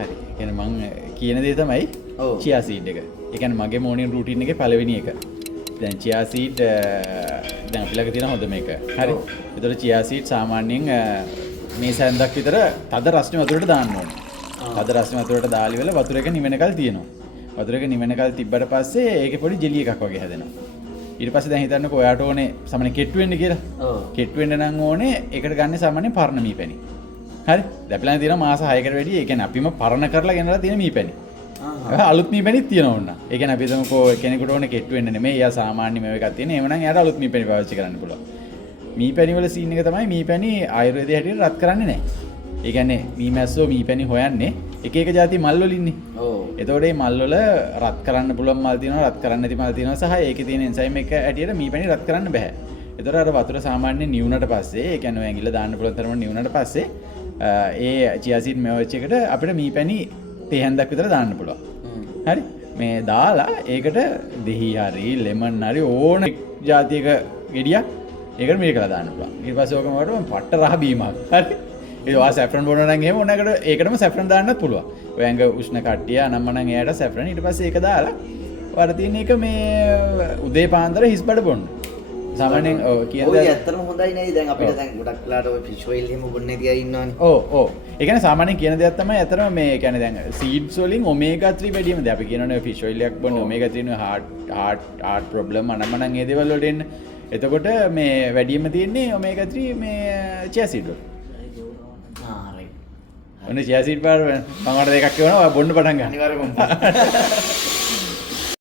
හරි. කියන්නේ මම කියන දේ තමයි chia seed එක. ඒ කියන්නේ මගේ morning routine එකේ පළවෙනි එක. දැන් chia seed දැන් අපි ළඟ තියෙන හොඳ මේක. හරි. ඒතකොට chia seed සාමාන්‍යයෙන් මේ සැන්දක් විතර තද රස්නේ වතුරට දාන්න ඕනේ. තද රස්නේ වතුරට දාලි වල වතුර එක නිවෙනකල් තියෙනවා. වතුර එක නිවෙනකල් තිබ්බට පස්සේ ඒකේ පොඩි ජෙලි එකක් වගේ හැදෙනවා. ඊට පස්සේ දැන් හිතන්නකෝ ඔයාට ඕනේ සාමාන්‍ය කෙට්ටු වෙන්න කියලා. ඔව්. කෙට්ටු වෙන්න නම් ඕනේ ඒකට ගන්න සාමාන්‍ය පරණ මීපැණි. හරි. දැන් අපලන් තියෙන මාස 6කට වැඩි ඒ කියන්නේ අපිම පරණ කරලා ගෙනලා තියෙන මීපැණි. අලුත් මීපැණිත් තියෙනවා ඕන. ඒ කියන්නේ අපි හිතමුකෝ කෙනෙකුට ඕනේ කෙට්ටු වෙන්න නෙමෙයි. එයා සාමාන්‍ය මේව එකක් තියෙන. එහෙමනම් එයාට අලුත් මීපැණි පාවිච්චි කරන්න පුළුවන්. මීපැණි වල සීන් එක තමයි මීපැණි ආයුර්වේදයේ හැටියට රත් කරන්නේ නැහැ. ඒ කියන්නේ මීමැස්සෝ මීපැණි හොයන්නේ එක එක જાති මල් වල ඉන්නේ. ඔව්. එතකොට මේ මල් වල රත් කරන්න පුළුවන් මල් තියෙනවා, රත් කරන්න නැති මල් තියෙනවා සහ ඒකේ තියෙන එන්සයිම් එක හැටියට මීපැණි රත් කරන්න බෑ. එතකොට අර වතුර සාමාන්‍යයෙන් නිවුනට පස්සේ, ඒ කියන්නේ ඔය ඇඟිල්ල දාන්න පුළුවන් තරමට නිවුනට පස්සේ ඒ chia seed මෙවච් එකට අපිට මීපැණි තේ හැන්දක් විතර දාන්න පුළුවන්. හරි. මේ දාලා ඒකට දෙහි හරි ලෙමන් හරි ඕන જાතියක ගෙඩියක් ඒකට මේකලා දාන්න පුළුවන්. ඊට පස්සේ ඕකම වලට පට්ට රහ බීමක්. හරි. ඒ වා සැෆ්‍රන් බොනවා නම් එහෙම ඕනකට ඒකටම සැෆ්‍රන් දාන්නත් පුළුවන්. ඔය ඇඟ උෂ්ණ කට්ටිය අනම්ම නම් එයාට සැෆ්‍රන් ඊට පස්සේ ඒක දාලා වර තියෙන එක මේ උදේ පාන්දර හිස් බඩ බොන්න. සාමාන්‍යයෙන් ඔය කියන ඔය ඇත්තටම හොඳයි නේද? දැන් අපිට දැන් ගොඩක් වෙලාට ඔය ෆිෂ් ඔයිල් එහෙම බොන්නේ තියා ඉන්නවනේ. ඔව් ඔව්. ඒ කියන්නේ සාමාන්‍යයෙන් කියන දෙයක් තමයි ඇත්තටම මේ කියන්නේ දැන් සීඩ්ස් වලින් ඔමේගා 3 වැඩිම දැන් අපි කියනවනේ ෆිෂ් ඔයිල් එකක් බොන්න ඔමේගා 3 නේ heart problem අනම්ම නම් ඒ දේවල් වලට එන්න. එතකොට මේ වැඩිම තියෙන්නේ ඔමේගා 3 මේ chia seed වල. ඔන්න chia seed පාර මම වල දෙකක් කියවනවා බොන්න පටන් ගන්න. අනිවාර්යයෙන්ම